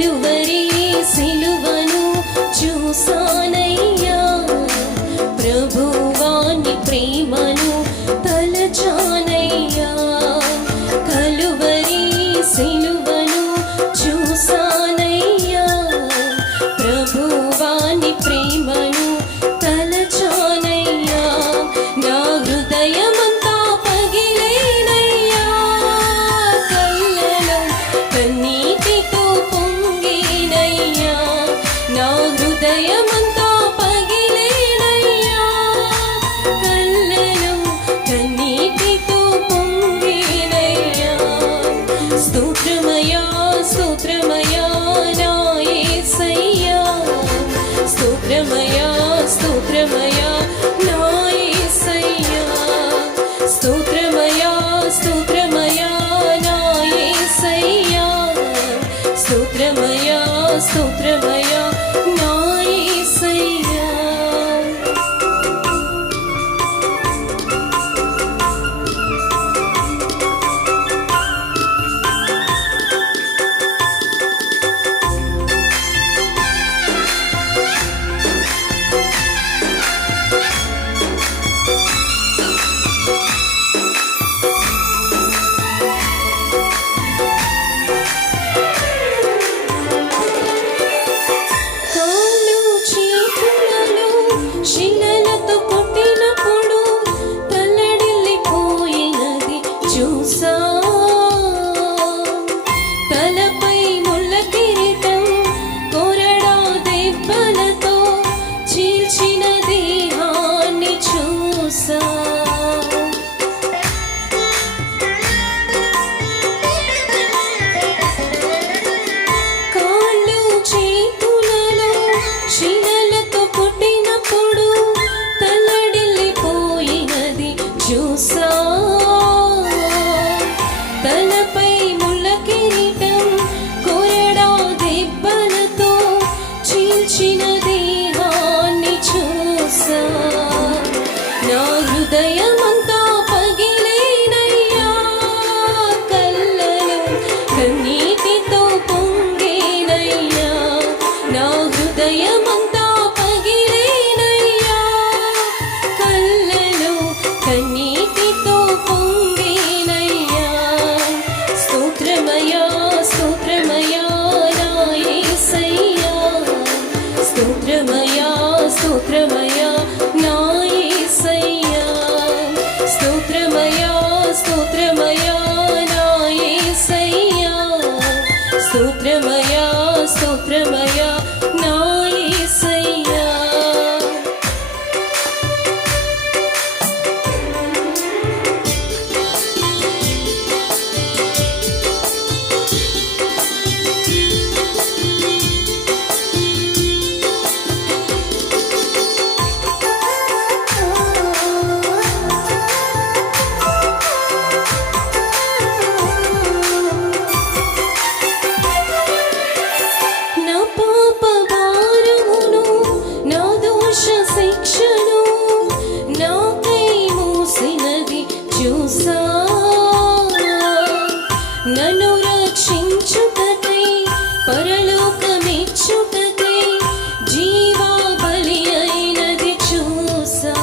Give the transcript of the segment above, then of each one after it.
కలువరి సిలువను చూసానయ్యా, ప్రభువాని ప్రేమను తలచానయ్యా. కలువరి సిలువను చూసానయ్యా, ప్రభువాని ప్రేమను తలచానయ్యా. నా హృదయమంతా పగిలేనయ్యా, కళ్ళలో కన్నీటితో పొంగేనయ్యా. నా హృదయమంతా పగిలేనయ్యా, కళ్ళలో కన్నీటితో పొంగేనయ్యా. స్తోత్రమయా స్తోత్రమయా నా యేసయ్యా, స్తోత్రమయా స్తోత్రమయా నా యేసయ్యా. స్తోత్రమయా స్తోత్రమయా నా యేసయ్యా, స్తోత్రమయా స్తోత్రమయా నా యేసయ్యా. శిలలతో కొట్టినప్పుడు తల్లడిల్లిపోయినది చూసా. తలపై ముళ్ళ కిరీటం కొరడా దెబ్బలతో చీల్చిన దేహాన్ని చూసా. కాళ్ళు చేతులలో శిలలతో కొట్టినప్పుడు తల్లడిల్లిపోయినది చూసా. తలపై ముళ్ళ కిరీటం కొరడా దెబ్బలతో చీల్చిన దేహాన్ని చూసా. నా హృదయమంతా పగిలేనయ్యా, కళ్ళలో కన్నీటితో పొంగేనయ్యా. నా హృదయమంతా పగిలేనయ్యా, కళ్ళలో కన్నీటితో పొంగేనయ్యా. స్తోత్రమయా స్తోత్రమయా నా యేసయ్యా, స్తోత్రమయా స్తోత్రమయా నా యేసయ్యా. స్తోత్రమయా స్తోత్రమయా నా యేసయ్యా, స్తోత్రమయా స్తోత్రమయా నా యేసయ్యా. నా పాప భారమును నా దోష శిక్షను నాకై మోసినది చూసా. నన్ను రక్షించుటకై పరలోకమిచ్చుటకై జీవా బలి అయినది చూసా.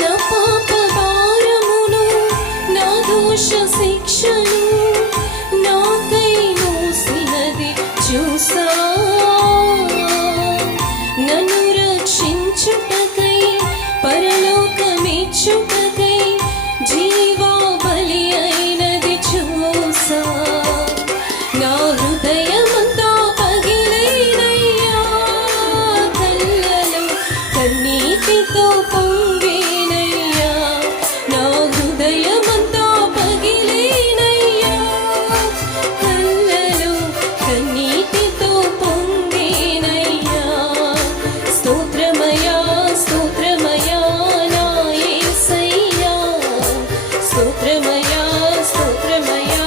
నా పాప భారమును నా దోష శిక్షను నాకై మోసినది చూసా. నన్ను రక్షించుటకై పరలోకమిచ్చుటకై జీవా బలి అయినది చూసా. నా హృదయమంతా పగిలేనయ్యా, కళ్ళలో కన్నీటితో పొంగేనయ్యా. నా హృదయమంతా పగిలేనయ్యా, కళ్ళలో కన్నీటితో పొంగేనయ్యా. స్తోత్రమయా స్తోత్రమయా నా యేసయ్యా, స్తోత్రమయా స్తోత్రమయా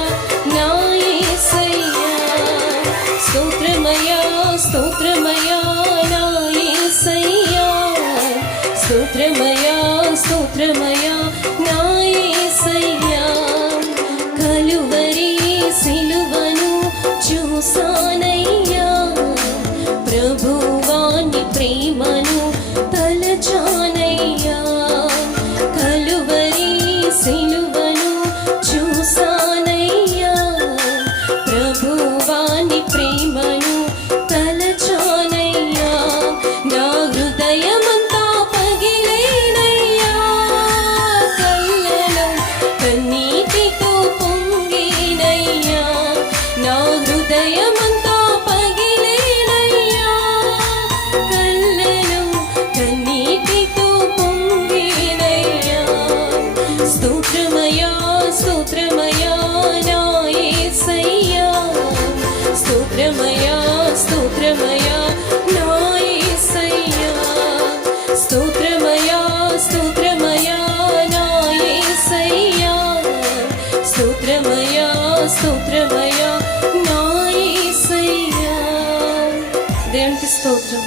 నా యేసయ్యా. స్తోత్రమయా స్తోత్రమయా నా యేసయ్యా, స్తోత్రమయా స్తోత్రమయా నా స్తోత్రమయా స్తోత్రమయా నా యేసయ్యా స్తోత్రమయా స్తోత్రమయా నా యేసయ్యా స్తోత్రమయా స్తోత్రమయా నా యేసయ్యా దేవునికి స్తోత్రం.